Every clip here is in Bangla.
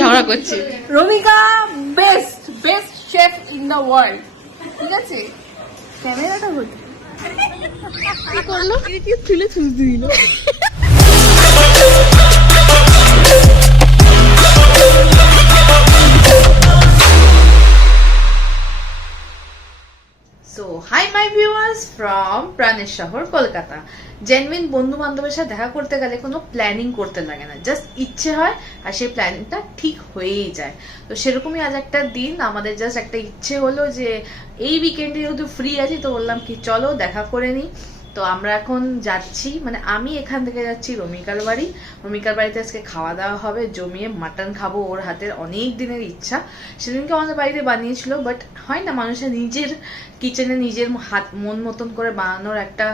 ঝগড়া করছি। Romika best best chef in the world, ঠিক আছে? ক্যামেরাটা হচ্ছে কি করলো? কি তুলে তুলে দিল। So hi my viewers from প্রাণের শহর কলকাতা। জেনুইন বন্ধু বান্ধবের সাথে দেখা করতে গেলে কোনো প্ল্যানিং করতে লাগে না, জাস্ট ইচ্ছে হয় আর সেই প্ল্যানিংটা ঠিক হয়েই যায়। তো সেরকমই আজ একটা দিন আমাদের জাস্ট একটা ইচ্ছে হলো যে এই উইকেন্ডে যেহেতু ফ্রি আছি তো বললাম কি চলো দেখা করে নিই। তো আমরা এখন যাচ্ছি, মানে আমি এখান থেকে যাচ্ছি রমিকার বাড়ি। রমিকার বাড়িতে আজকে খাওয়া দাওয়া হবে, জমিয়ে মাটন খাবো, ওর হাতের অনেক দিনের ইচ্ছা। সেদিনকে আমাদের বাড়িতে বানিয়েছিল, বাট হয় না মানুষের নিজের কিচেনে নিজের হাত মন মতন করে বানানোর একটা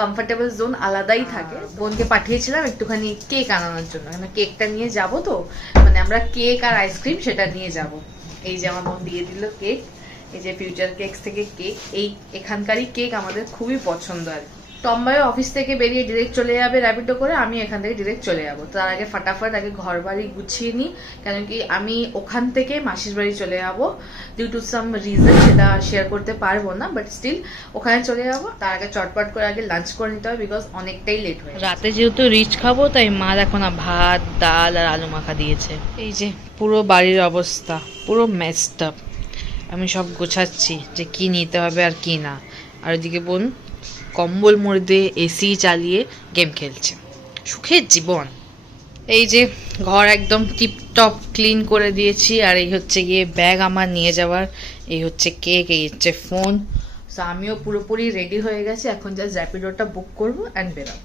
কমফোর্টেবল জোন আলাদাই থাকে। বোনকে পাঠিয়েছিলাম একটুখানি কেক আনানোর জন্য, মানে কেকটা নিয়ে যাব, তো মানে আমরা কেক আর আইসক্রিম সেটা নিয়ে যাব। এই যে আমার বোন দিয়ে দিল কেক, এই যে ফিউচার কেকস থেকে কেক, এই এখানকারই কেক আমাদের খুবই পছন্দ। আর টম্বাই অফিস থেকে বেরিয়ে ডিরেক্ট চলে যাবে র্যাপিডো করে, আমি এখান থেকে ডিরেক্ট চলে যাবো। তার আগে ফাটাফাট আগে ঘর বাড়ি গুছিয়ে নিই, কেন কি আমি ওখান থেকে মাসির বাড়ি চলে যাবো ডিউ টু সাম রিজন, সেটা শেয়ার করতে পারবো না, বাট স্টিল ওখানে চলে যাবো। তার আগে চটপট করে আগে লাঞ্চ করে নিতে হবে, বিকজ অনেকটাই লেট হয়ে রাতে যেহেতু রিচ খাবো, তাই মা এখন ভাত ডাল আর আলু মাখা দিয়েছে। এই যে পুরো বাড়ির অবস্থা পুরো মেসড আপ, আমি সব গোছাচ্ছি যে কি নিতে হবে আর কি না। আর ওইদিকে বোন কম্বল মধ্যে এসি চালিয়ে গেম খেলছে, সুখের জীবন। এই যে ঘর একদম টিপটপ ক্লিন করে দিয়েছি, আর এই হচ্ছে গিয়ে ব্যাগ আমার নিয়ে যাওয়ার, এই হচ্ছে কেক, এই হচ্ছে ফোন। সো আমিও পুরোপুরি রেডি হয়ে গেছি, এখন জাস্ট র্যাপিডোটা বুক করবো অ্যান্ড বেরাবো।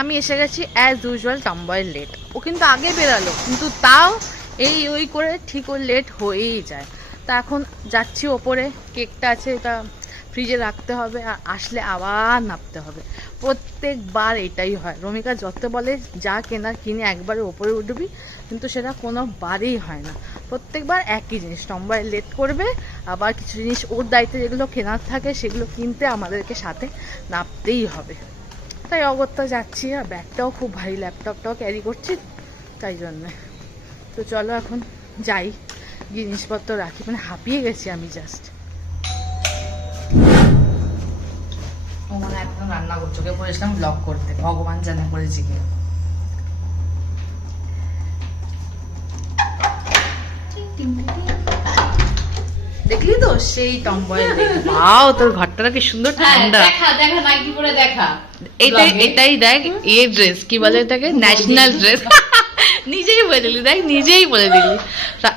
আমি এসে গেছি অ্যাজ ইউজুয়াল। টম্বয় লেট, ও কিন্তু আগে বেরালো, কিন্তু তাও এই ওই করে ঠিক ও লেট হয়েই যায়। তা এখন যাচ্ছি ওপরে, কেকটা আছে এটা ফ্রিজে রাখতে হবে, আর আসলে আবার নামতে হবে। প্রত্যেকবার এটাই হয়, রমিকা যত বলে যা কেনার কিনে একবারে ওপরে উঠবি, কিন্তু সেটা কোনো বারেই হয় না। প্রত্যেকবার একই জিনিস, টম্বাই লেট করবে, আবার কিছু জিনিস ওর দায়িত্বে যেগুলো কেনার থাকে সেগুলো কিনতে আমাদেরকে সাথে নামতেই হবে। তাই অগত্যা যাচ্ছি, আর ব্যাগটাও খুব ভারী, ল্যাপটপটাও ক্যারি করছি, তাই জন্যে। তো চলো এখন যাই, জিনিসপত্র রাখি, মানে হাঁপিয়ে গেছি আমি জাস্ট। ও মানে এখন রান্না করছো, ওকে বলেছিলাম ব্লগ করতে, ভগবান জানে করেছি কি। দেখলি তো সেই টম্বয়, ওয়াও তোর ঘরটা কি সুন্দর ঠান্ডা। দেখা দেখা নাইটি পরে দেখা, এটাই দেখ, এই ড্রেস কি বলে এটাকে, ন্যাশনাল ড্রেস। নিজেই বলে দিলি, দেখ নিজেই বলে দিলি।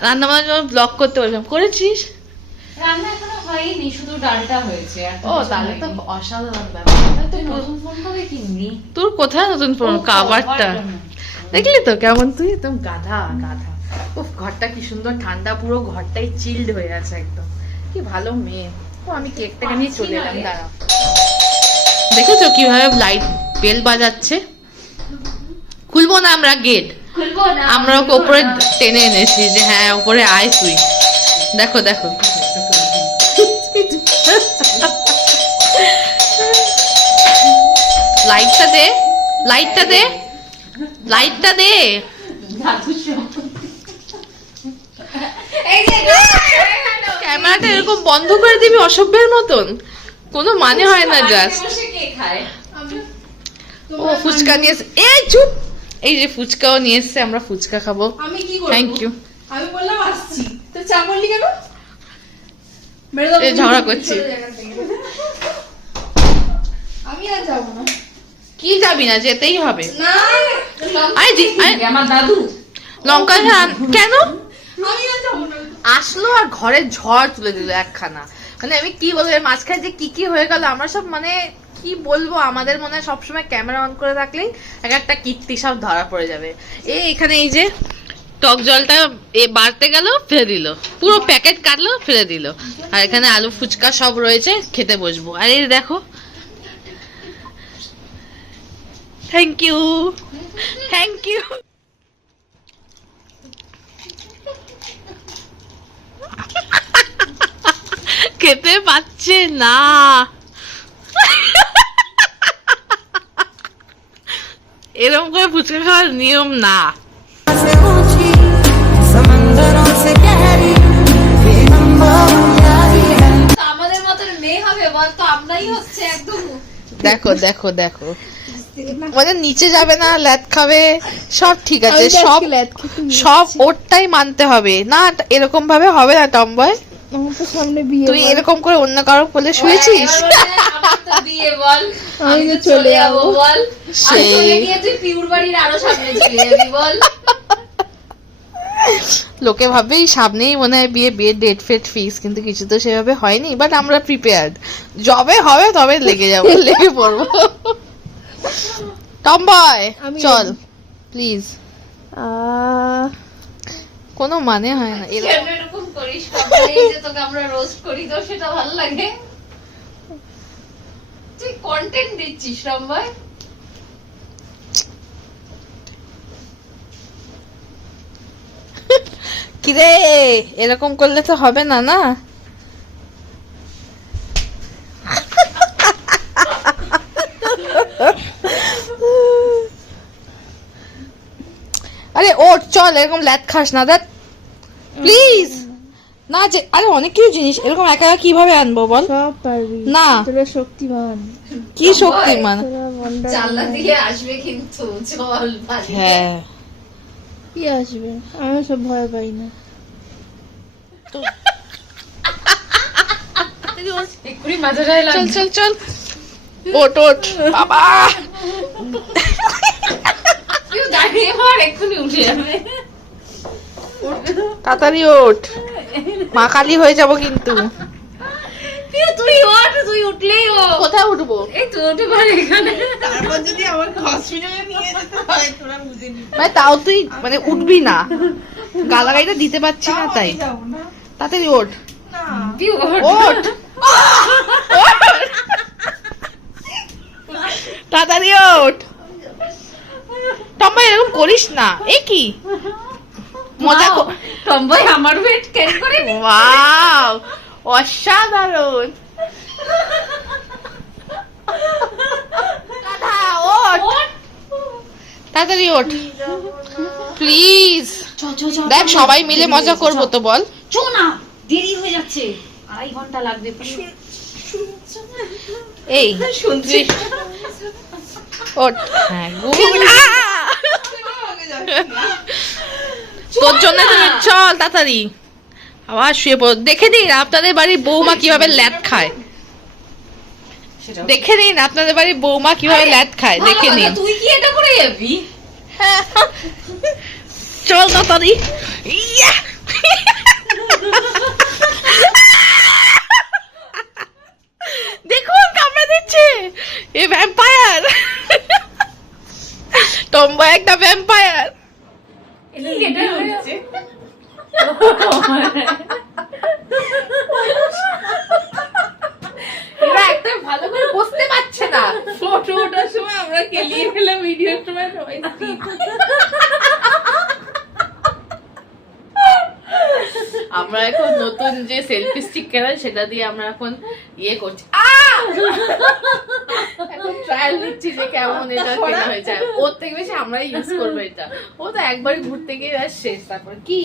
রান্না বান্না যখন ব্লগ করতে বললাম, করেছিস? রান্না এখনো হয়নি, শুধু ডালটা হয়েছে। ও তাহলে তো অসাধারণ ব্যাপার। নতুন ফোন কবে কিনবি? তোর কোথায় নতুন ফোন, কাভারটা দেখলি তো কেমন, তুই একদম গাধা গাধা। উফ, ঘরটা কি সুন্দর ঠান্ডা, পুরো ঘরটাই চিল্ড হয়ে আছে একদম, কি ভালো মেয়ে। ও আমি কেকটাকে নিয়ে চলে এলাম, দাঁড়া। দেখেছো কিভাবে লাইট বেল বাজাচ্ছে? খুলবো না আমরা গেট, আমরা ওকে ওপরে টেনে এনেছি যে হ্যাঁ ওপরে আয় তুই। দেখো দেখো লাইটটা দে, লাইটটা দে, লাইটটা দে। ক্যামেরাটা এরকম বন্ধ করে দিবি অসভ্যের মতন, কোনো মানে হয় না। জাস্ট ও ফুচকা নিয়ে এসে, এই চুপ, এই যে ফুচকাও নিয়ে এসছে, আমরা ফুচকা খাবো। আমি কি করব? Thank you. আমি বললাম আসছি, তো চা করলি কেন? এই ঝগড়া করছি। আমি আর যাব না। কি যাবি না, যেতেই হবে। না আমার দাদু লঙ্কা কেন আমি আর যাব না। আসলো আর ঘরে ঝড় তুলে দিল একখানা, মানে আমি কি বলবো, এর মাঝখানে যে কি হয়ে গেল আমরা সব, মানে কি বলবো, আমাদের মনে হয় সবসময় ক্যামেরা অন করে রাখলেই এক একটা কীর্তি সব ধরা পড়ে যাবে। এখানে এই যে টক জলটা বাড়তে গেল ফেলে দিল, পুরো প্যাকেট কাটলো ফেলে দিল, আর এখানে আলু ফুচকা সব রয়েছে, খেতে বসবো। আর এই দেখো, থ্যাংক ইউ থ্যাংক ইউ। খেতে পাচ্ছে না, এরকম করে ফুচকা খাওয়ার নিয়ম না। আমাদের মতন মেয়ে হবে বলতো, আমরাই হচ্ছে একদম। দেখো দেখো দেখো, মানে নিচে যাবে না, ল্যাদ খাবে, সব ঠিক আছে, সব সব ওরটাই মানতে হবে না। এরকম ভাবে হবে না টমবয়। সামনে বিয়ে, তুই এরকম করে অন্য কারো বলে শুয়েছিস? বিয়ে বল, আমি তো চলে যাবো বল, চলে গিয়ে তুই পিউর বাড়ির আরো সামনে চলে যাবি বল। লোকে ভাবে এই সামনেই মনে হয় বিয়ে, বিয়ের ডেট ফেট ফিক্স, কিন্তু কিছু তো সেভাবে হয়নি। বাট আমরা প্রিপেয়ার্ড, যবে হবে তবে লেগে যাবো, লেগে পড়বো। টমবয় চল প্লিজ, কোনো মানে হয় না এরকম করিস, এই যে তোকে আমরা রোস্ট করি তো সেটা ভালো লাগে। তুই কন্টেন্ট দিচ্ছিস রামভাই। কিরে, এরকম করলে তো হবে না না। আরে ওঠ, চল, এরকম ল্যাদ খাস না, দেখ প্লিজ না। যে আরে অনেক কিছু জিনিস এরকম একা একা কিভাবে আনবো বল? সব পারবি না, তোরা শক্তিমান, কি শক্তিমান? তোরা wonder জানলা woman। দিয়ে আসবে কিন্তু, চল বাড়ি। হ্যাঁ কি আসবে, আমি সব ভয় পাই না। এক্ষুনি মাথাটায় চল লাগবে। চল চল, ওঠ ওঠ বাবা। তুই দাঁড়িয়ে পর, এক্ষুনি উঠে যাবে। তাড়াতাড়ি ওঠ, মা কালী হয়ে যাব কিন্তু। তুই ওঠ, তুই উঠলেই ও। কোথায় উঠবো? এই তুই উঠে পার এখানে। তারপর যদি আমাকে হসপিটালে নিয়ে যেতে হয় তোরা বুঝে নিবি। মানে তাও তুই মানে উঠবি না, গালাগাইটা দিতে পারছি না তাই। যাবো না। তাড়াতাড়ি ওঠ না তুই ওঠ। ওঠ, তাড়াতাড়ি ওঠ। টম্বা এরকম করিস না, এ কি মজা। টম্বই আমার ওয়েট ক্যারি করে নি। ওয়াও, অসাধারণ। দাদা ওঠ, তাড়াতাড়ি ওঠ প্লিজ। দেখ সবাই মিলে মজা করবো তো, বল। চো না, দেরি হয়ে যাচ্ছে, 2.5 ঘন্টা লাগবে। এই শুনছি। ওঠ, হ্যাঁ গুড। তোর জন্য তুমি চল তাড়াতাড়ি, আবার শুয়ে পড়। দেখে নিন আপনাদের বাড়ির বৌমা কিভাবে ল্যাদ খায়, দেখে নিন আপনাদের বাড়ির বৌমা কিভাবে ল্যাদ খায়, দেখে নিন। তুই কি এটা করে যাবি? চল তাড়াতাড়ি। ইয়া! দেখুন কামড়ে দিচ্ছে, এ ভ্যাম্পায়ার। টম্বা একটা ভ্যাম্পায়ার। এটা হচ্ছে এরা একটা ভালো করে বসতে পারছে না। ফটো ওঠার সময় আমরা কেলিয়ে ফেলাম, ভিডিওর সময় সবাই স্ত্রী। আমরা এখন নতুন যে সেলফি স্টিক কেনা সেটা দিয়ে আমরা এখন ইয়ে করছি, এখন ট্রায়াল নিচ্ছি যে কেমন এটা কেনা হয়ে যায়। ওর থেকে বেশি আমরাই ইউজ করবো এটা। ও তো একবারই ঘুরতে গিয়ে আর শেষ। তারপর কি,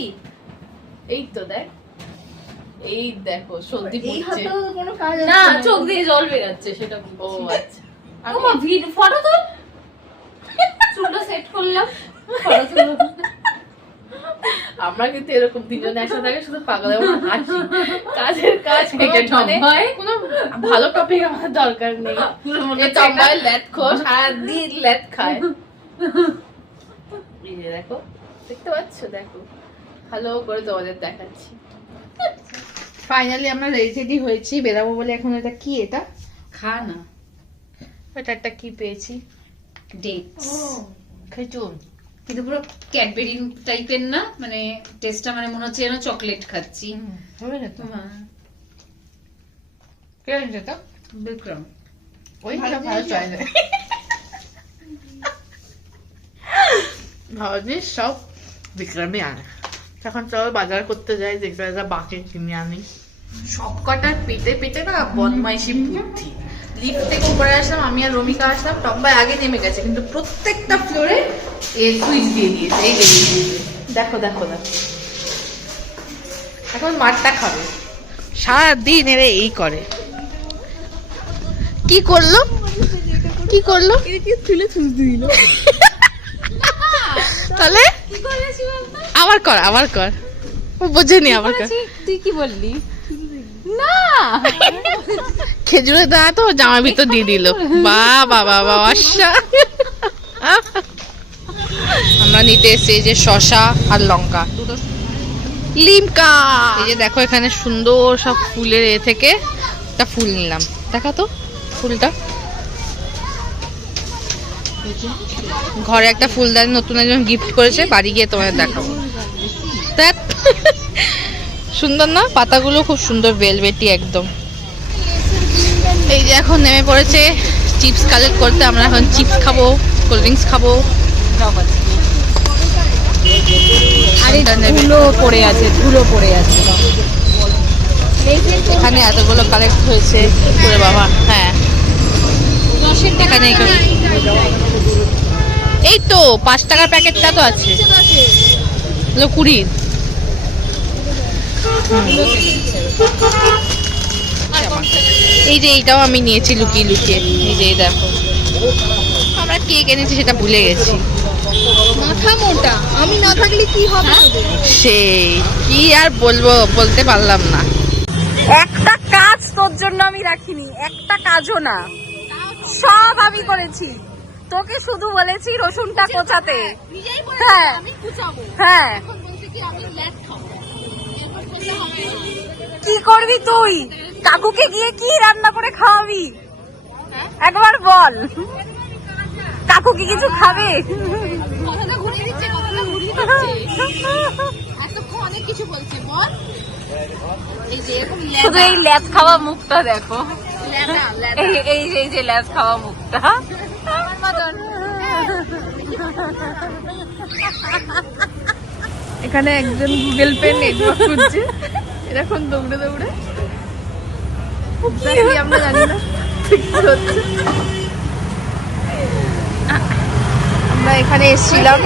এই তো দেখ, এই দেখো সর্দি এই পড়ছে। হাতেও তো কোনো কাজ না, আছে চোখ দিয়ে জল বেরাচ্ছে সেটা। ও আচ্ছা, ও মা, ফটো তো চুলটা সেট করলাম, ফটো তুলো। আমরা কিন্তু এরকম তিনজনে একসাথে থাকে, শুধু পাগলের মতো হাসি, কাজের কাজ। এটা টম্বাই। কোনো ভালো টপিক আমার দরকার নেই। এই টম্বাই ল্যাদ খো, সারাদিন ল্যাদ খায়। এই যে দেখো, দেখতে পাচ্ছ, দেখো ভালো করে তোমাদের দেখাচ্ছি। ফাইনালি আমরা রেডি হয়েছি, বেরাবো বলে। এখন এটা কি, এটা খা না, এটা একটা কি পেয়েছি, ডেটস। খেজুর। কিন্তু পুরো ক্যাডবেরি টাইপের না, মানে টেস্টটা মানে মনে হচ্ছে যেন চকলেট খাচ্ছি। হবে না তো, কে আনছে এটা? বিক্রম। ওই ভালো চাই না, ভালো জিনিস সব বিক্রমই আনে। তখন চলো বাজার করতে যাই, যেটা বাকি কিনে আনি। সব কটার পেটে পেটে না বদমাইশি বুদ্ধি। লিফট থেকে উপরে আসলাম, আমি আর রমিকা আসলাম, টম্বাই আগে নেমে গেছে, কিন্তু প্রত্যেকটা ফ্লোরে এ সুইচ দিয়ে দিয়েছে। এই দেখো দেখো দেখো, এখন মারটা খাবে, সারাদিন এরা এই করে। কি করলো কি করলো তাহলে আবার কর আবার কর, ও বোঝেনি আবার কর। তুই কি বললি? না খেজুরের দানা তো জামার ভিতর দিয়ে দিল। বাবা বাবা আশা। আমরা নিতে এসেছি এই যে শসা আর লঙ্কা, লিমকা। এই যে দেখো এখানে সুন্দর সব ফুলের এ থেকে একটা ফুল নিলাম, দেখা তো ফুলটা। ঘরে একটা ফুলদানি নতুন একজন গিফট করেছে, বাড়ি গিয়ে তোমাদের দেখাবো। দেখ সুন্দর না, পাতাগুলো খুব সুন্দর ভেলভেটি একদম। এই যে এখন নেমে পড়েছে চিপস কালেক্ট করতে, আমরা এখন চিপস খাবো, কোল্ড ড্রিঙ্কস খাবো। আরে ধুলো পড়ে আছে, ধুলো পড়ে আছে। এখানে এতগুলো কালেক্ট হয়েছে করে বাবা। হ্যাঁ এখানে এই তো 5 টাকার প্যাকেটটা তো আছে, 20। এই যে এইটাও আমি নিয়েছি লুকিয়ে লুকিয়ে। এই যে দেখো আমরা কেক এনেছি সেটা ভুলে গেছি। মাথা মোটা, আমি না থাকলে কি হবে? সেই কি আর বলবো, বলতে পারলাম না। একটা কাজ তোর জন্য আমি রাখিনি, একটা কাজও না, সব আমি করেছি। তোকে শুধু বলেছি রসুনটা কোচাতে। হ্যাঁ হ্যাঁ, কি করবি তুই? কাকুকে গিয়ে কি রান্না করে খাওয়াবি একবার বল। কাকু কি কিছু খাবে? শুধু এই ল্যাদ খাওয়া মুখটা দেখো, এই যে ল্যাদ খাওয়া মুখটা। এখানে একজন গুগল পে নেটওয়ার্ক খুঁজছে, এরকম দৌড়ে দৌড়ে। আমরা জানি না আমরা এখানে এসেছিলাম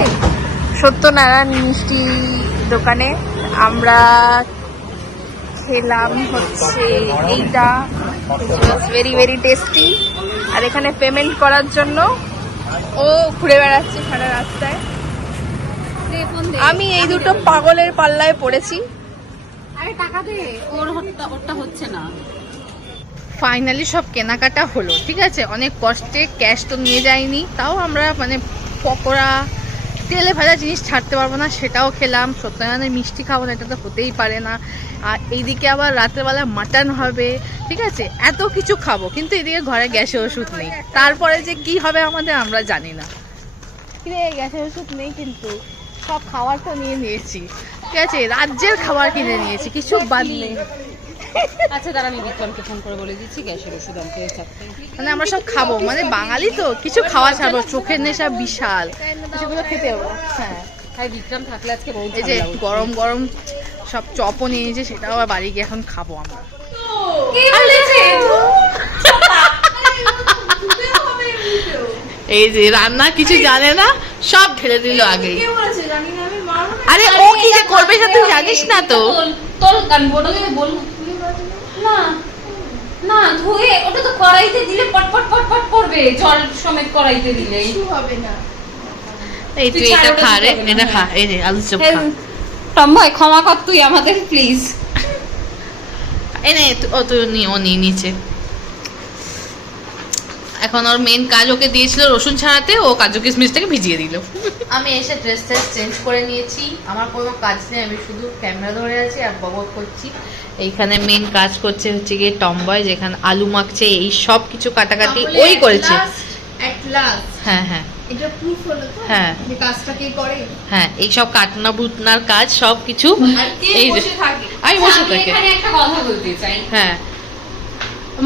সত্যনারায়ণ মিষ্টি দোকানে। আমরা খেলাম হচ্ছে এইটা, ভেরি ভেরি টেস্টি। আর এখানে পেমেন্ট করার জন্য ও ঘুরে বেড়াচ্ছে সারা রাস্তায়। আমি এই দুটো পাগলের পাল্লায় পড়েছি। আরে টাকা দে, ওরটা হচ্ছে না। ফাইনালি সব কেনাকাটা হলো, ঠিক আছে। অনেক কষ্টে, ক্যাশ তো নিয়ে যাইনি, তাও আমরা মানে পকোড়া, তেলে ভাজা জিনিস ছাড়তে পারবো না, সেটাও খেলাম। সত্যনারায়ণের মিষ্টি খাবো না, এটা তো হতেই পারে না। আর এইদিকে আবার রাত্রেবেলা মাটন হবে, ঠিক আছে। এত কিছু খাবো, কিন্তু এদিকে ঘরে গ্যাসের ওষুধ নেই। তারপরে যে কি হবে আমাদের আমরা জানি না। কিরে গ্যাসের ওষুধ নেই, কিন্তু সব খাবার তো নিয়ে নিয়েছি, ঠিক আছে। রাজ্যের খাবার কিনে নিয়েছি, কিছু বাদ নেই। আচ্ছা দাঁড়া, আমি বিক্রমকে ফোন করে বলে দিচ্ছি গ্যাসের ওষুধ আনতে চাচ্ছে। মানে আমরা সব খাবো, মানে বাঙালি তো কিছু খাওয়া ছাড়বো, চোখের নেশা বিশাল, সেগুলো খেতে হবে। হ্যাঁ তাই বিক্রম থাকলে আজকে বহুত এই যে গরম গরম সব চপও নিয়েছে, সেটাও আবার বাড়ি গিয়ে এখন খাবো আমরা। এই যে রান্না কিছু জানে না, সব ঢেলে দিল আগে। আরে ও কি যে করবে সেটা তুই জানিস না তো। তোর গান বড়কে বল না, না ধুয়ে ওটা তো কড়াইতে দিলে পটপট পটপট করবে, জল সমেত কড়াইতে দিলে কিছু হবে না। এই তুই এটা খা রে, এটা খা, এই যে আলু চপ খা। টম্বয় ক্ষমা কর তুই আমাদের প্লিজ। এই নে ও তুই ও নিয়ে নিচে। এখন ওর মেন কাজ ওকে দিয়েছিল রসুন ছাড়াতে, ও কাজু কিশমিশটাকে ভিজিয়ে দিল। আমি এসে ড্রেস চেঞ্জ করে নিয়েছি, আমার কোনো কাজ নেই, আমি শুধু ক্যামেরা ধরে আছি আর বকবক করছি। এইখানে মেন কাজ করছে হচ্ছে গিয়ে টম্বয়, যেখানে আলু মাখছে, এই সব কিছু কাটাকাটি ওই করেছে। হ্যাঁ হ্যাঁ এটা প্রুফ হলো তো হ্যাঁ যে কাজটা কে করে। হ্যাঁ, এই সব কাটনা বুটনার কাজ সব কিছু এই যে আমি বসে থাকি। এখানে একটা কথা বলতে চাই, হ্যাঁ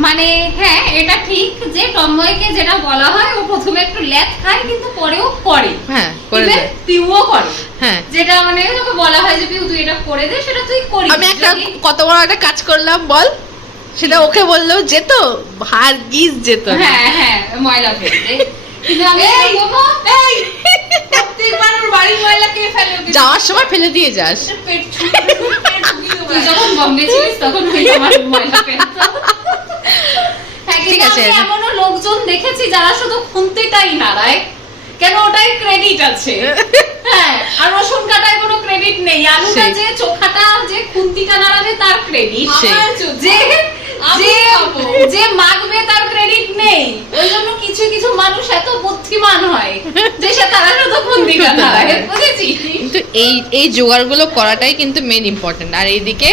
মানে হ্যাঁ এটা ঠিক যে টম্বয়কে যেটা বলা হয় ও প্রথমে একটু ল্যাদ খায় কিন্তু পরেও করে। হ্যাঁ করে দেয়, পিউও করে। হ্যাঁ যেটা মানে তোকে বলা হয় যে পিউ তুই এটা করে দে, সেটা তুই করিস। আমি একটা কত বড় একটা কাজ করলাম বল, সেটা ওকে বললেও যেত, ভাগ্যিস যেত না। হ্যাঁ হ্যাঁ ময়লা ফেলতে, কিন্তু আমি প্রত্যেকবার ওর বাড়ির ময়লা কে ফেলে? যাওয়ার সময় ফেলে দিয়ে যাস। তুই যখন বম্বে ছিলিস তখন ওই আমার ময়লা ফেলতো। হ্যাঁ, ঠিক কিন্তু আছে। আমি এমনও লোকজন দেখেছি যারা শুধু খুন্তিটাই নাড়ায়, কেন ওটাই ক্রেডিট আছে। হ্যাঁ, আর রসুন কাটায় কোনো ক্রেডিট নেই, আলুটা সেই। যে চোখাটা যে খুন্তিটা নাড়াবে তার ক্রেডিট, সেই। যে যে মাগবে তার ক্রেডিট নেই। ওই জন্য কিছু কিছু মানুষ এত বুদ্ধিমান হয় যে সে তারা শুধু খুন্তিটা নাড়ায়, বুঝেছিস? কিন্তু এই জোগাড়গুলো করাটাই কিন্তু মেন ইম্পর্টেন্ট। আর এইদিকে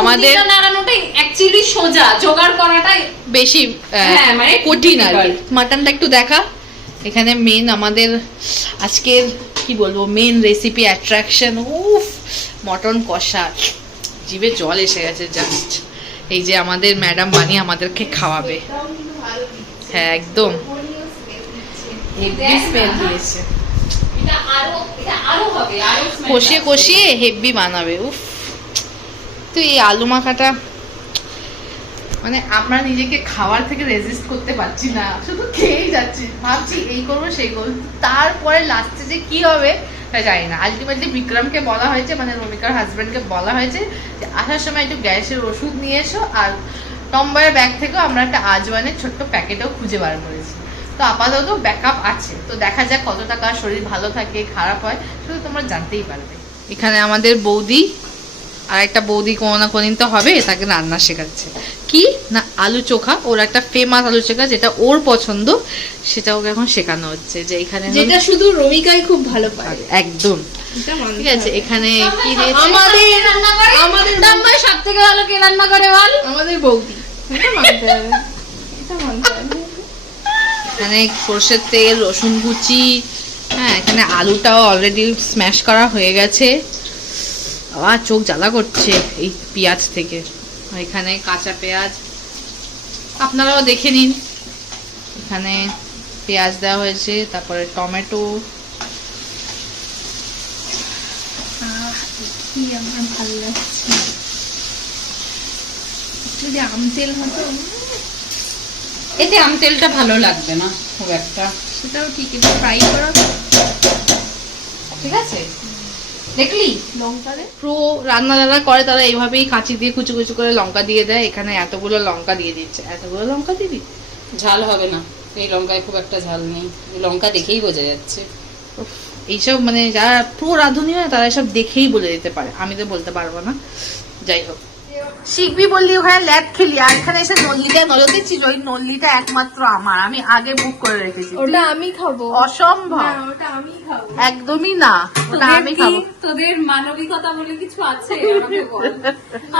আমাদের খুন্তিটা নাড়ানোটাই অ্যাকচুয়ালি সোজা, জোগাড় করাটাই বেশি হ্যাঁ, মানে কঠিন আর কি। difficult। মাটনটা একটু দেখা। এখানে মেন আমাদের আজকের কি বলবো মেন রেসিপি অ্যাট্রাকশন, উফ, মটন কষা। জিভে জল এসে গেছে জাস্ট। এই যে আমাদের ম্যাডাম বানিয়ে আমাদেরকে খাওয়াবে। হ্যাঁ একদম হেভি স্মেল দিয়েছে। এটা আরো হবে, আরো smell কষিয়ে আসবে। কষিয়ে হেভি বানাবে। উফ, তো এই আলু মাখাটা মানে আমরা নিজেকে খাওয়ার থেকে রেজিস্ট করতে পারছি না, শুধু খেয়েই যাচ্ছি, ভাবছি এই করবো সেই করবো, তারপরে লাস্টে যে কি হবে তা জানি না। আলটিমেটলি বিক্রমকে বলা হয়েছে, মানে রমিকার হাজবেন্ডকে বলা হয়েছে যে আসার সময় একটু গ্যাসের ওষুধ নিয়ে এসো, আর টম্বয়ের ব্যাগ থেকেও আমরা একটা আজওয়ানের ছোট্ট প্যাকেটও খুঁজে বার করেছি। তো আপাতত ব্যাকআপ আছে, তো দেখা যাক কত টাকা শরীর ভালো থাকে খারাপ হয় শুধু তোমরা জানতেই পারবে। এখানে আমাদের বৌদি আর একটা বৌদি কোনো না কোনদিন তো হবে, তাকে রান্না শেখাচ্ছে। কি না আলু চোখা, ওর একটা ফেমাস আলু চোখা যেটা ওর পছন্দ, সেটা ওকে এখন শেখানো হচ্ছে। যে এখানে যেটা শুধু রমিকাই খুব ভালো পারে। একদম এটা মানতে ঠিক আছে। হবে। এখানে কি দিয়েছে? আমাদের রান্না করে আমাদের টাম্বাই সবথেকে ভালো কে রান্না করে বল? আমাদের বৌদি। এটা মানতে হবে, এটা মানতে হবে। এখানে সর্ষের তেল, রসুন কুচি, হ্যাঁ এখানে আলুটাও অলরেডি স্ম্যাশ করা হয়ে গেছে। আবার চোখ জ্বালা করছে এই পেঁয়াজ থেকে। আর এখানে কাঁচা পেঁয়াজ, আপনারাও দেখে নিন। এখানে পেঁয়াজ দেওয়া হয়েছে, তারপরে টমেটো। কি আমার ভালো লাগছে, যদি আম তেল হতো এতে আম তেলটা ভালো লাগবে না খুব একটা, সেটাও ঠিক, একটু ফ্রাই করা ঠিক আছে? দেখলি লঙ্কারে। প্রো রান্না যারা করে তারা এইভাবেই কাঁচি দিয়ে কুচি কুচি করে লঙ্কা দিয়ে দেয়। এখানে এতগুলো লঙ্কা দিয়ে দিচ্ছে, এতগুলো লঙ্কা দিবি? ঝাল হবে না, এই লঙ্কায় খুব একটা ঝাল নেই, লঙ্কা দেখেই বোঝা যাচ্ছে। উফ, এইসব মানে যারা প্রো রাঁধুনি হয় তারা এসব দেখেই বলে দিতে পারে, আমি তো বলতে পারবো না। যাই হোক, শিখবি বললি ওখানে ল্যাদ খেলি, আর এখানে এসে নল্লিটা নজর দিচ্ছিস। ওই নল্লিটা একমাত্র আমার, আমি আগে বুক করে রেখেছি। ওটা আমি খাবো। অসম্ভব, না, ওটা আমি খাবো। একদমই না, ওটা আমি খাবো। তোদের মানবিকতা বলে কিছু আছে আমাকে বল।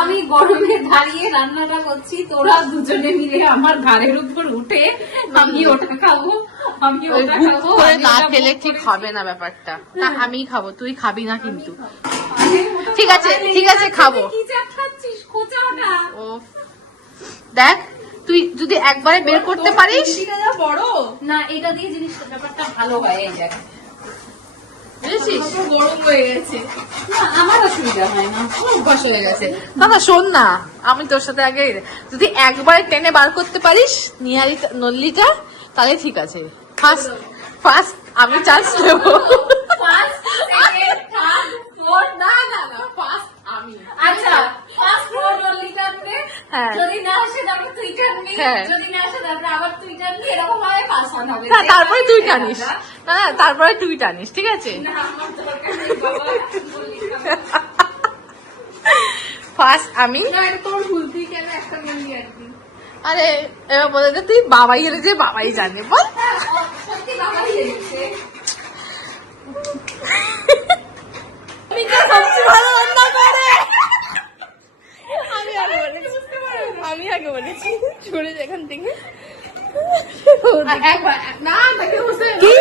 আমি গরমে দাঁড়িয়ে রান্নাটা করছি, তোরা দুজনে মিলে আমার ঘাড়ের উপর উঠে আমি ওটা খাবো, আমি ওই ওটা বুক খাবো, করে আমি না ওটা খেলে বুক ঠিক করে- হবে না ব্যাপারটা। না আমিই খাবো, তুই খাবি না কিন্তু। আরে ওটা ঠিক আছে, খাওয়া ঠিক আছে, নেই, খাবো। কি চাপ খাচ্ছিস খোঁচা ওটা। ও দেখ, তুই যদি একবারে বের করতে পারিস, এটা যা বড়, না এটা দিয়ে জিনিসটা ব্যাপারটা ভালো হয়, এই দেখ। বুঝেছিস? কত গরম হয়ে গেছে। না, আমার অসুবিধা হয় না। অভ্যাস হয়ে গেছে। দাদা শোন না, আমি তোর সাথে আগে যদি একবারে টেনে বার করতে পারিস নিহারি নল্লিটা, তাহলে ঠিক আছে। ফার্স্ট ফার্স্ট আমি চান্স নেব। First, second, third, fourth, না না না, ফার্স্ট আমি। আচ্ছা, first four only টানবে। হ্যাঁ। যদি না আসে তারপর তুই টানবি। হ্যাঁ। যদি না আসে তারপর আবার তুই টানবি, এরকম ভাবে pass on হবে। হ্যাঁ, তারপরে তুই টানিস। না না, তারপরে তুই টানিস, ঠিক আছে? না, আমার দরকার নেই বাবা, বললি না। ফার্স্ট আমি। না, এটা তোর ভুল, তুই কেন একটা বললি আর কি। আরে এবার বলে দে, তুই বাবাই গেলে যে বাবাই জানে, বল। হ্যাঁ, সত্যি বাবাই এসেছে। সবচেয়ে ভালো রান্না করে। আমি আগে বলেছি সরে যা এখান থেকে। একবার না তাকে বুঝতে কি?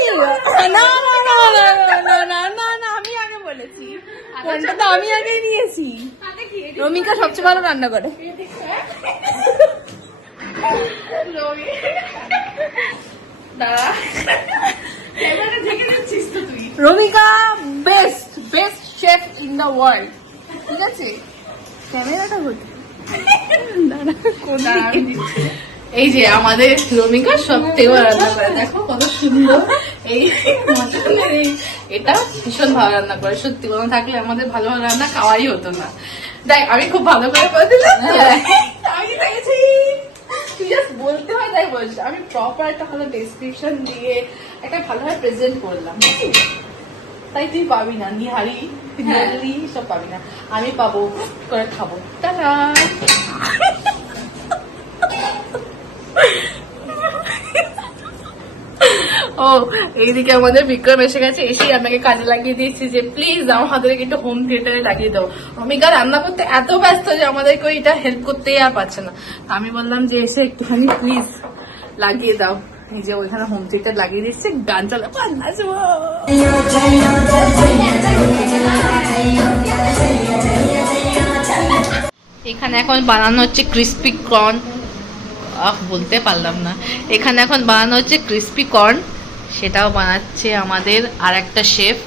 না না না না না না না না, আমি আগে বলেছি, কোনটা তো আমি আগেই নিয়েছি। রমিকা সবচেয়ে ভালো রান্না করে। দাঁড়া, ক্যামেরাটা ঢেকে দিচ্ছিস তো তুই। Romika best best chef in the world, ঠিক আছে? ক্যামেরাটা হচ্ছে এই যে আমাদের রমিকা সব থেকে রান্না করে, দেখো কত সুন্দর। এই মাটনের এটা ভীষণ ভালো রান্না করে, সত্যি কোনো থাকলে আমাদের ভালো ভালো রান্না খাওয়াই হতো না। দেখ আমি খুব ভালো করে করে দিলাম, আমি দেখেছি তুই জাস্ট বলতে হয় তাই বলছি। আমি প্রপার একটা ভালো ডেসক্রিপশন দিয়ে একটা ভালোভাবে প্রেজেন্ট করলাম, তাই তুই পাবি না নিহারি নিহারি সব পাবি না, আমি পাবো করে খাবো। টাটা। ও এইদিকে আমাদের বিক্রম এসে গেছে, এসেই আমাকে কাজে লাগিয়ে দিয়েছি যে প্লিজ আমাদেরকে একটু হোম থিয়েটারে লাগিয়ে দাও। অমিকা রান্না করতে এত ব্যস্ত যে আমাদেরকে এটা হেল্প করতেই আর পারছে না। আমি বললাম যে এসে একটুখানি প্লিজ লাগিয়ে দাও। এই যে ওইখানে হোম থিয়েটার লাগিয়ে দিচ্ছে, গান চালাবো আর নাচবো। এখানে এখন বানানো হচ্ছে ক্রিস্পি কর্ন, বলতে পারলাম না। এখানে এখন বানানো হচ্ছে ক্রিস্পি কর্ন, সেটাও বানাচ্ছে আমাদের আর একটা শেফ,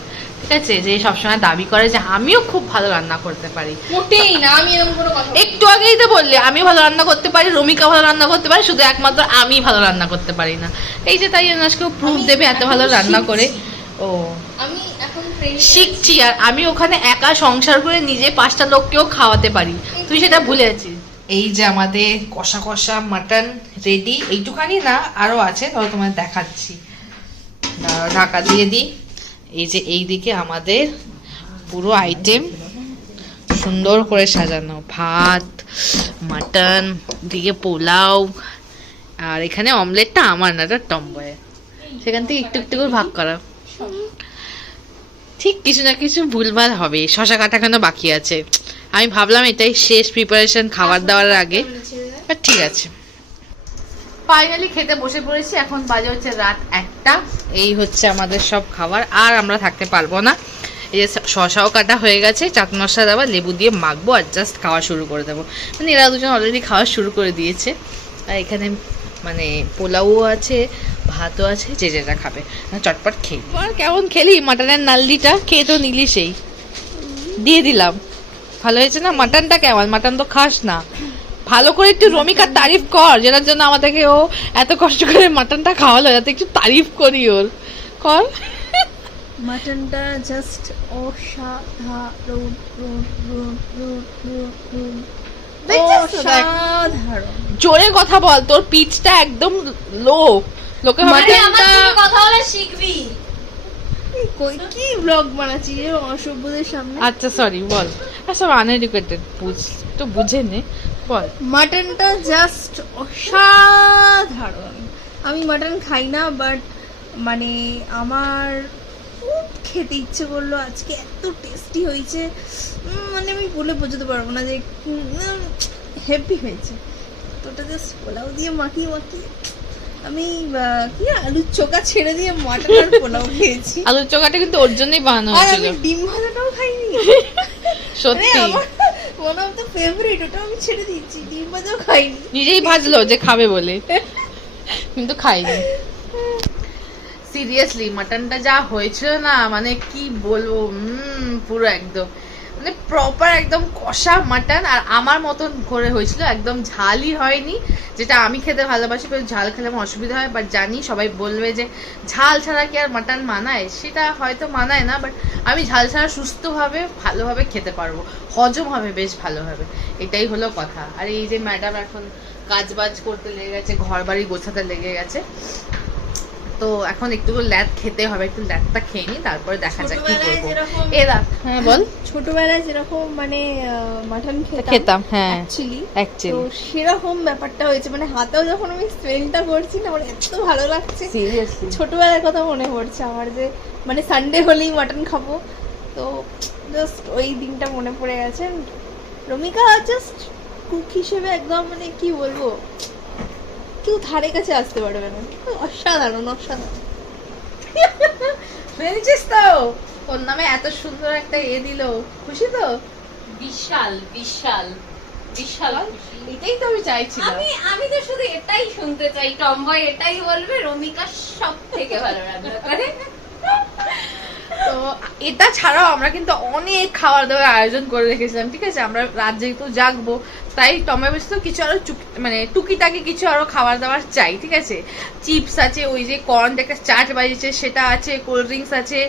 ঠিক আছে, যে সবসময় দাবি করে যে আমিও খুব ভালো রান্না করতে পারি। মোটেই না, আমি এরকম কোনো কথা একটু আগেই তো বললে আমি ভালো রান্না করতে পারি, রমিকা ভালো রান্না করতে পারি, শুধু একমাত্র আমি ভালো রান্না করতে পারি না। এই যে তাই আজকেও প্রুফ দেবে এত ভালো রান্না করে। ও আমি এখন training শিখছি, আর আমি ওখানে একা সংসার করে নিজে 5টা লোককেও খাওয়াতে পারি, তুই সেটা ভুলে আছিস। এই যে আমাদের কষা কষা মাটন রেডি, এইটুখানি না আরো আছে, তবে তোমায় দেখাচ্ছি। দাঁড়াও, ঢাকা দিয়ে দিই। এই যে এইদিকে আমাদের পুরো আইটেম সুন্দর করে সাজানো, ভাত, মাটন, দিকে পোলাও, আর এখানে অমলেটটা আমার না, এটা টম্বয়, সেখান থেকে একটু একটু করে ভাগ করা। ঠিক কিছু না কিছু ভুলভাল হবে, শশা কাটা কেন বাকি আছে। আমি ভাবলাম এটাই শেষ প্রিপারেশন খাবার দাওয়ার আগে, বাট ঠিক আছে। ফাইনালি খেতে বসে পড়েছি, এখন বাজে হচ্ছে রাত 1টা। এই হচ্ছে আমাদের সব খাবার, আর আমরা থাকতে পারবো না। এই যে শশাও কাটা হয়ে গেছে, চাট মশলা দেওয়া, লেবু দিয়ে মাখবো আর জাস্ট খাওয়া শুরু করে দেবো। মানে এরা দুজন অলরেডি খাওয়া শুরু করে দিয়েছে। আর এখানে মানে পোলাও আছে, ভাতও আছে, যে যেটা খাবে চটপট খেয়ে। আর কেমন খেলি মাটনের নাল্লিটা? খেয়ে তো নিলি, সেই দিয়ে দিলাম। ভালো হয়েছে না মাটনটা? কেমন মাটন তো খাস না, ভালো করে একটু রমিকার তারিফ কর, যেটার জন্য আমাদেরকে ও এত কষ্ট করে মাটনটা খাওয়ালো, যাতে একটু তারিফ করি ওর, কর। মাটনটা জাস্ট অসাধারণ, অসাধারণ। জোরে কথা বল, তোর পিচটা একদম লো, লোকে কথা বলে শিখবি। কি ব্লগ বানাচ্ছি রে অসভ্যদের সামনে? আচ্ছা সরি, বল। সব আনএডুকেটেড, তো বুঝে নে, বল। মাটনটা জাস্ট অসাধারণ। আমি মাটন খাই না, বাট মানে আমার খুব খেতে ইচ্ছে করলো আজকে, এত টেস্টি হয়েছে, মানে আমি বলে বোঝাতে পারবো না যে হেভি হয়েছে। তো ওটা জাস্ট পোলাও দিয়ে মাখিয়ে আমি কি আলুর চোখা ছেড়ে দিয়ে মাটন আর পোলাও খেয়েছি। আলুর চোখাটা কিন্তু ওর জন্যই বানানো আর হয়েছিল। আমি ডিম ভাজাটাও খাইনি। সত্যি ওয়ান অফ দ্য ফেভারিট, ওটা আমি ছেড়ে দিয়েছি, ডিম ভাজাও খাইনি। নিজেই ভাজলো যে খাবে বলে, কিন্তু খাইনি। সিরিয়াসলি মাটনটা যা হয়েছিল না, মানে কি বলবো, পুরো একদম মানে প্রপার একদম কষা মাটন। আর আমার মতন করে হয়েছিল, একদম ঝালই হয়নি, যেটা আমি খেতে ভালোবাসি। ঝাল খেলে আমার অসুবিধা হয়, বাট জানি সবাই বলবে যে ঝাল ছাড়া কি আর মাটন মানায়, সেটা হয়তো মানায় না, বাট আমি ঝাল ছাড়া সুস্থভাবে ভালোভাবে খেতে পারবো, হজম হবে বেশ ভালোভাবে, এটাই হলো কথা। আর এই যে ম্যাডাম এখন কাজবাজ করতে লেগে গেছে, ঘর বাড়ি গোছাতে লেগে গেছে, তো এখন একটু ল্যাদ খেতে হবে, একটু ল্যাদটা খেয়ে নি, তারপরে দেখা যাক কি করবো। এরা হ্যাঁ বল। ছোটবেলায় যেরকম মানে মাটন খেতাম, হ্যাঁ অ্যাকচুয়ালি, তো সেরকম ব্যাপারটা হয়েছে। মানে হাতেও যখন আমি স্মেলটা করছি না, আমার এত ভালো লাগছে, সিরিয়াসলি ছোটবেলার কথা মনে পড়ছে আমার, যে মানে সানডে হলেই মাটন খাবো। তো জাস্ট ওই দিনটা মনে পড়ে গেছে। রমিকা জাস্ট কুক হিসেবে একদম মানে কি বলবো, কেউ ধারে কাছে আসতে পারবে না, অসাধারণ অসাধারণ। শুনেছিস তো ওর নামে এত সুন্দর একটা দিল, খুশি তো? বিশাল বিশাল বিশাল। এটাই তো আমি চাইছিলাম। আমি তো শুধু এটাই শুনতে চাই, টম্বয় এটাই বলবে রমিকা সব থেকে ভালো রান্না করে। তো এটা ছাড়াও আমরা কিন্তু অনেক খাবার দাবার আয়োজন করে রেখেছিলাম, ঠিক আছে? আমরা রাত যেহেতু জাগবো, তাই টমেটো বেশি তো কিছু আরো মানে টুকিটাকি কিছু আরো খাবার দাবার চাই, ঠিক আছে। চিপস আছে, ওই যে কর্ন একটা চাট বাজিয়েছে সেটা আছে, কোল্ড ড্রিঙ্কস আছে,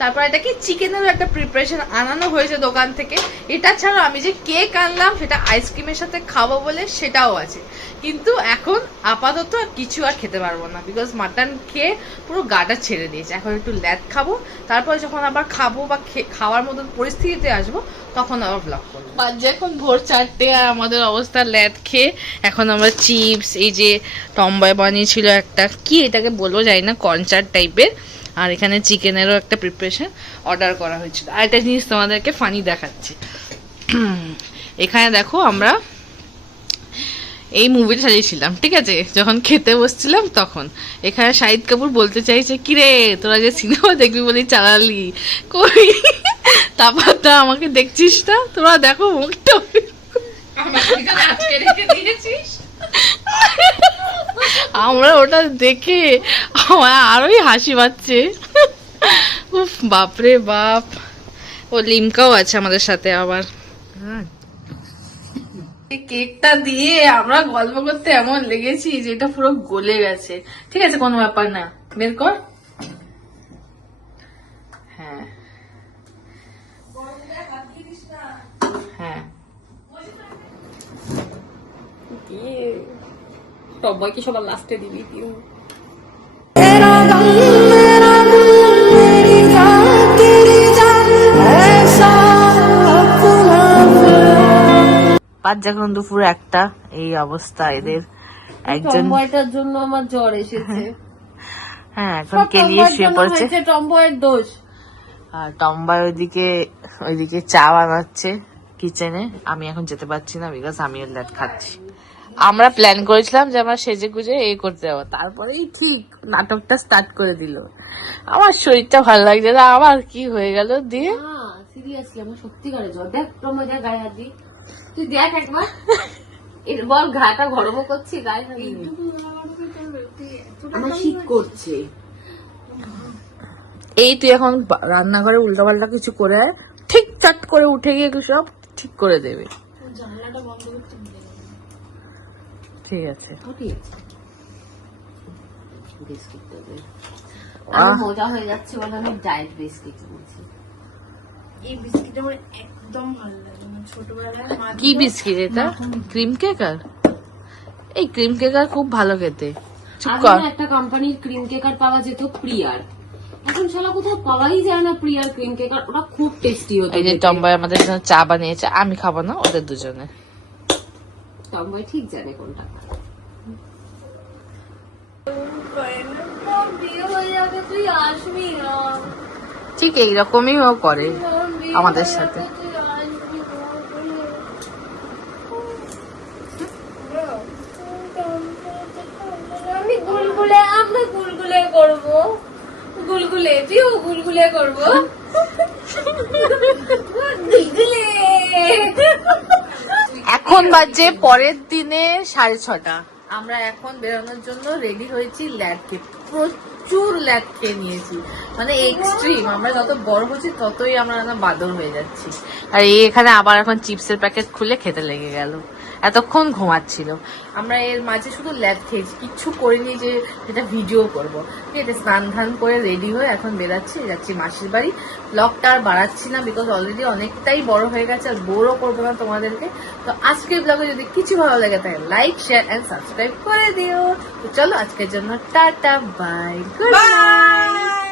তারপর এটা কি চিকেনেরও একটা প্রিপারেশন আনানো হয়েছে দোকান থেকে। এটা ছাড়া আমি যে কেক আনলাম সেটা আইসক্রিমের সাথে খাবো বলে সেটাও আছে। কিন্তু এখন আপাতত কিছু আর খেতে পারবো না, বিকজ মাটন খেয়ে পুরো গাটা ছেড়ে দিয়েছে। এখন একটু ল্যাদ খাবো, তারপর যখন আবার খাবো বা খাওয়ার মতন পরিস্থিতিতে আসবো তখন আবার ব্লগ করবো। বাজে এখন ভোর 4টে আর আমাদের অবস্থা ল্যাদ খেয়ে। এখন আমরা চিপস, এই যে টম্বয় বানিয়েছিল একটা, কি এটাকে বলবো জানি না, কর্নচাট টাইপের, আর এখানে চিকেনেরও একটা প্রিপারেশন অর্ডার করা হয়েছিল। আর একটা জিনিস তোমাদেরকে ফানি দেখাচ্ছি। এখানে দেখো আমরা এই মুভিটা সাজিয়েছিলাম, ঠিক আছে, যখন খেতে বসছিলাম তখন। এখানে শাহিদ কাপুর বলতে চাইছে, কিরে তোরা যে সিনেমা দেখবি বলি চালালি কই, তারপর তো আমাকে দেখছিস না, তোরা দেখো মুখটা আমরা ওটা দেখে আমার আরোই হাসি পাচ্ছে। উফ বাপরে বাপ। ও লিমকাও আছে আমাদের সাথে আবার। কেকটা দিয়ে আমরা গল্প করতে এমন লেগেছি যে এটা পুরো গলে গেছে। ঠিক আছে, কোনো ব্যাপার না, বের কর। হ্যাঁ হ্যাঁ, সবাইকে সবার লাস্টে দিবি কেউ। পাঁচ যখন দুপুর একটা, এই অবস্থা এদের। একজন টম্বয়টার জন্য আমার জ্বর এসেছে। হ্যাঁ, এখন কেলিয়ে শুয়ে পড়েছে। টম্বয়ের দোষ। আর টম্বাই ওইদিকে চা বানাচ্ছে কিচেনে। আমি এখন যেতে পারছি না, বিকজ আমি ল্যাট খাচ্ছি। আমরা প্ল্যান করেছিলাম যে আমরা সেজে গুজে এই করতে যাবো, তারপরেই ঠিক নাটকটা স্টার্ট করে দিল। আমার শরীরটা ভালো লাগছে না, আবার কি হয়ে গেল দিয়ে। সিরিয়াসলি আমার সত্যিকারের জ্বর। দেখ টম্বয়, দেখ গায়ে হাত দি, তুই দেখ একবার। বল ঘাটা গরম করছি, গায়ে হাত দি। আমার শীত করছে। এই তুই এখন রান্নাঘরে উল্টাপাল্টা কিছু করে আয়, ঠিক চট করে উঠে গিয়ে সব ঠিক করে দেবে। ঠিক আছে, বিস্কিট দেবে। আমি মজা হয়ে যাচ্ছে বলে আমি ডায়েট বিস্কিট বলছি। এই বিস্কিট আমার একদম ভালো লাগে না। ছোটবেলায় মা কি বিস্কিট এটা? ক্রিম কেকার? এই ক্রিম কেকার খুব ভালো খেতে। আগে না একটা কোম্পানির ক্রিম কেকার পাওয়া যেত, প্রিয়ার। এখন শালা কোথাও পাওয়াই যায় না প্রিয়ার ক্রিম কেকার। ওটা খুব টেস্টি হতো। এই যে টম্বাই আমাদের জন্য চা বানিয়েছে, আমি খাবো না, ওদের দুজনে। টম্বয় ঠিক জানে কোনটা। বিয়ে হয়ে যাবে, তুই আসবি না। ঠিক এইরকমই ও করে আমাদের সাথে। আমি গুলগুলে, আমরা গুলগুলে করবো। গুলগুলে, তুইও গুলগুলে করবো। গুলগুলে। এখন বাজে পরের দিনে 6:30। আমরা এখন বেরোনোর জন্য রেডি হয়েছি। ল্যাড খেয়ে প্রচুর ল্যাড খেয়ে নিয়েছি, মানে এক্সট্রিম। আমরা যত বড় হচ্ছি ততই আমরা না বাদর হয়ে যাচ্ছি। আর এখানে আবার এখন চিপসের প্যাকেট খুলে খেতে লেগে গেল। এতক্ষণ ঘুমাচ্ছিল। আমরা এর মাঝে শুধু ল্যাড খেয়েছি, কিচ্ছু করিনি যে যেটা ভিডিও করবো। ঠিক আছে, স্নান ধান করে রেডি হয়ে এখন যাচ্ছি মাসির বাড়ি। ব্লগটা আর বাড়াচ্ছি না, বিকজ অলরেডি অনেকটাই বড় হয়ে গেছে, আর বোরও করবো না তোমাদেরকে। তো আজকের ব্লগে যদি কিছু ভালো লাগে তাহলে লাইক, শেয়ার এন্ড সাবস্ক্রাইব করে দিও। তো চলো আজকের জন্য টাটা, বাই, গুড নাইট।